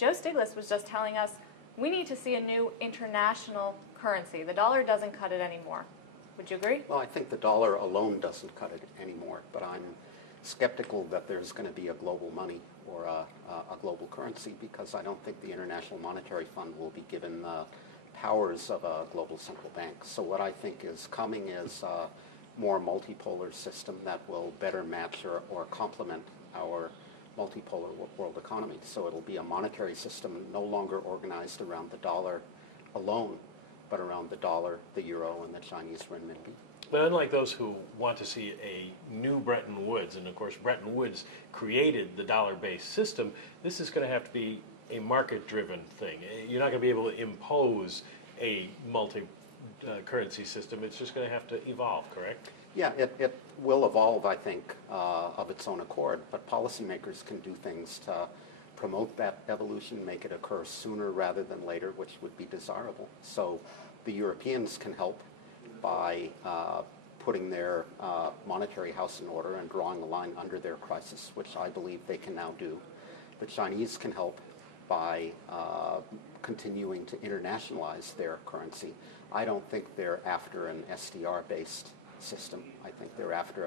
Joe Stiglitz was just telling us we need to see a new international currency. The dollar doesn't cut it anymore. Would you agree? Well, I think the dollar alone doesn't cut it anymore, but I'm skeptical that there's going to be a global money or a global currency, because I don't think the International Monetary Fund will be given the powers of a global central bank. So what I think is coming is a more multipolar system that will better match or complement our multipolar world economy. So it'll be a monetary system no longer organized around the dollar alone, but around the dollar, the euro, and the Chinese renminbi. But unlike those who want to see a new Bretton Woods, and of course Bretton Woods created the dollar-based system, this is going to have to be a market-driven thing. You're not going to be able to impose a multi-currency system. It's just going to have to evolve, correct? Yeah, it will evolve, I think, of its own accord, but policymakers can do things to promote that evolution, make it occur sooner rather than later, which would be desirable. So the Europeans can help by putting their monetary house in order and drawing a line under their crisis, which I believe they can now do. The Chinese can help by continuing to internationalize their currency. I don't think they're after an SDR-based system. I think they're after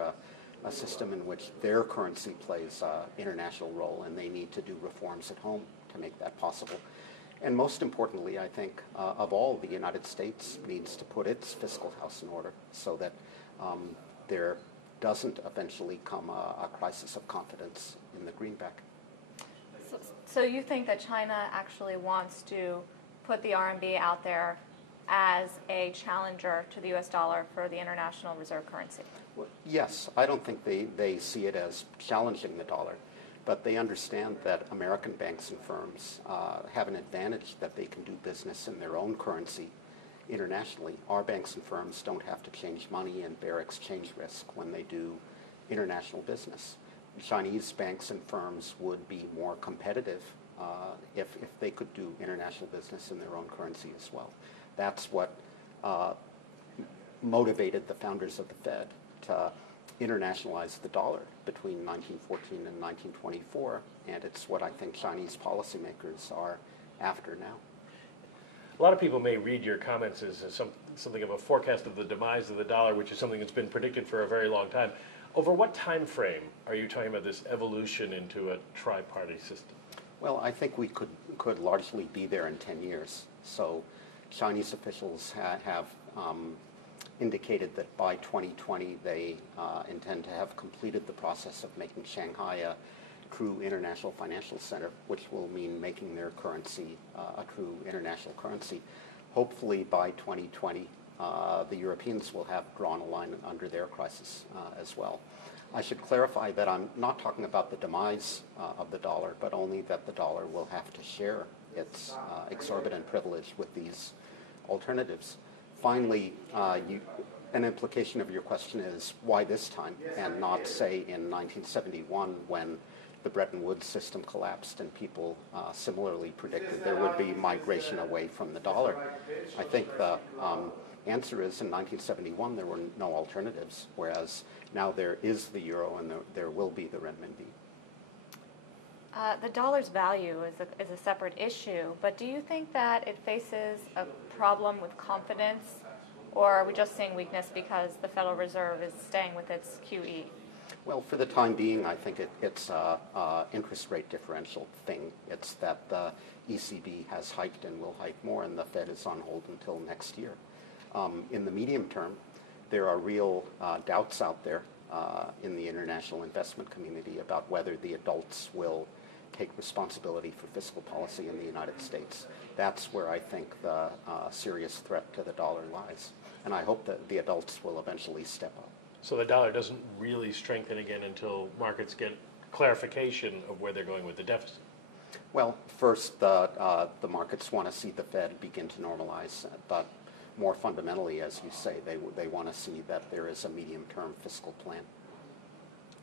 a system in which their currency plays an international role, and they need to do reforms at home to make that possible. And most importantly, I think, of all, the United States needs to put its fiscal house in order so that there doesn't eventually come a crisis of confidence in the greenback. So you think that China actually wants to put the RMB out there as a challenger to the U.S. dollar for the international reserve currency? Well, yes, I don't think they see it as challenging the dollar, but they understand that American banks and firms have an advantage that they can do business in their own currency internationally. Our banks and firms don't have to change money and bear exchange risk when they do international business. Chinese banks and firms would be more competitive if they could do international business in their own currency as well. That's what motivated the founders of the Fed to internationalize the dollar between 1914 and 1924, and it's what I think Chinese policymakers are after now. A lot of people may read your comments as something of a forecast of the demise of the dollar, which is something that's been predicted for a very long time. Over what time frame are you talking about this evolution into a tri-party system? Well, I think we could largely be there in 10 years. So Chinese officials have indicated that by 2020 they intend to have completed the process of making Shanghai a true international financial center, which will mean making their currency a true international currency. Hopefully by 2020, the Europeans will have drawn a line under their crisis as well. I should clarify that I'm not talking about the demise of the dollar, but only that the dollar will have to share its exorbitant privilege with these alternatives. Finally, an implication of your question is why this time and not, say, in 1971 when the Bretton Woods system collapsed and people similarly predicted there would be migration away from the dollar. I think the answer is in 1971 there were no alternatives, whereas now there is the euro and there will be the renminbi. The dollar's value is a separate issue, but do you think that it faces a problem with confidence, or are we just seeing weakness because the Federal Reserve is staying with its QE? Well, for the time being, I think it's an interest rate differential thing. It's that the ECB has hiked and will hike more, and the Fed is on hold until next year. In the medium term, there are real doubts out there in the international investment community about whether the adults will take responsibility for fiscal policy in the United States. That's where I think the serious threat to the dollar lies. And I hope that the adults will eventually step up. So the dollar doesn't really strengthen again until markets get clarification of where they're going with the deficit? Well, first, the markets want to see the Fed begin to normalize, but more fundamentally, as you say, they want to see that there is a medium-term fiscal plan.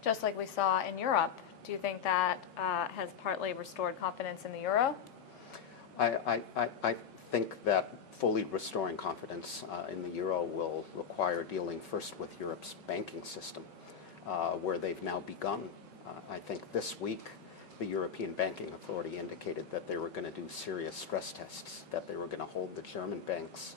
Just like we saw in Europe, do you think that has partly restored confidence in the euro? I think that fully restoring confidence in the euro will require dealing first with Europe's banking system, where they've now begun. I think this week the European Banking Authority indicated that they were going to do serious stress tests, that they were going to hold the German banks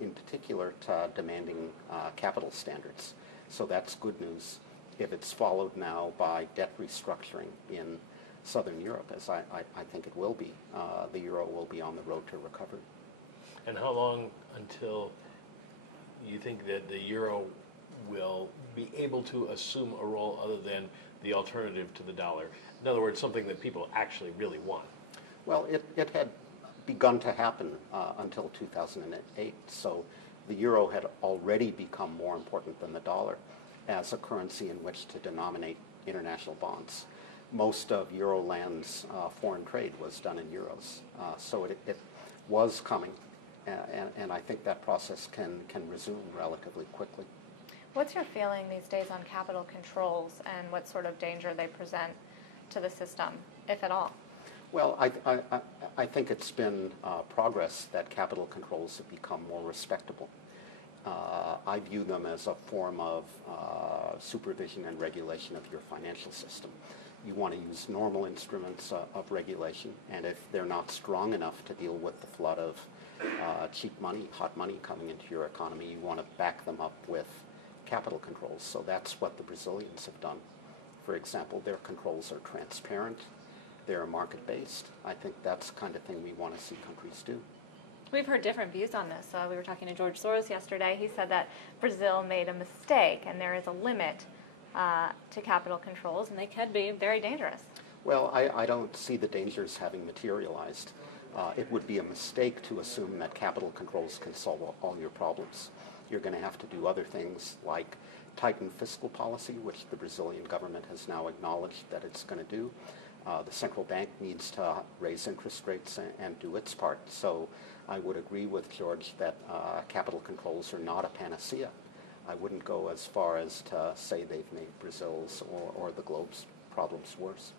in particular to demanding capital standards. So that's good news. If it's followed now by debt restructuring in Southern Europe, as I think it will be, the euro will be on the road to recovery. And how long until you think that the euro will be able to assume a role other than the alternative to the dollar? In other words, something that people actually really want. Well, it had begun to happen until 2008. So the euro had already become more important than the dollar as a currency in which to denominate international bonds. Most of Euroland's foreign trade was done in euros. So it was coming, and I think that process can resume relatively quickly. What's your feeling these days on capital controls and what sort of danger they present to the system, if at all? Well, I think it's been progress that capital controls have become more respectable. I view them as a form of supervision and regulation of your financial system. You want to use normal instruments of regulation, and if they're not strong enough to deal with the flood of cheap money, hot money coming into your economy, you want to back them up with capital controls. So that's what the Brazilians have done. For example, their controls are transparent, they're market-based. I think that's the kind of thing we want to see countries do. We've heard different views on this. We were talking to George Soros yesterday. He said that Brazil made a mistake and there is a limit to capital controls, and they could be very dangerous. Well, I don't see the dangers having materialized. It would be a mistake to assume that capital controls can solve all your problems. You're going to have to do other things like tighten fiscal policy, which the Brazilian government has now acknowledged that it's going to do. The central bank needs to raise interest rates and do its part. So I would agree with George that capital controls are not a panacea. I wouldn't go as far as to say they've made Brazil's or the globe's problems worse.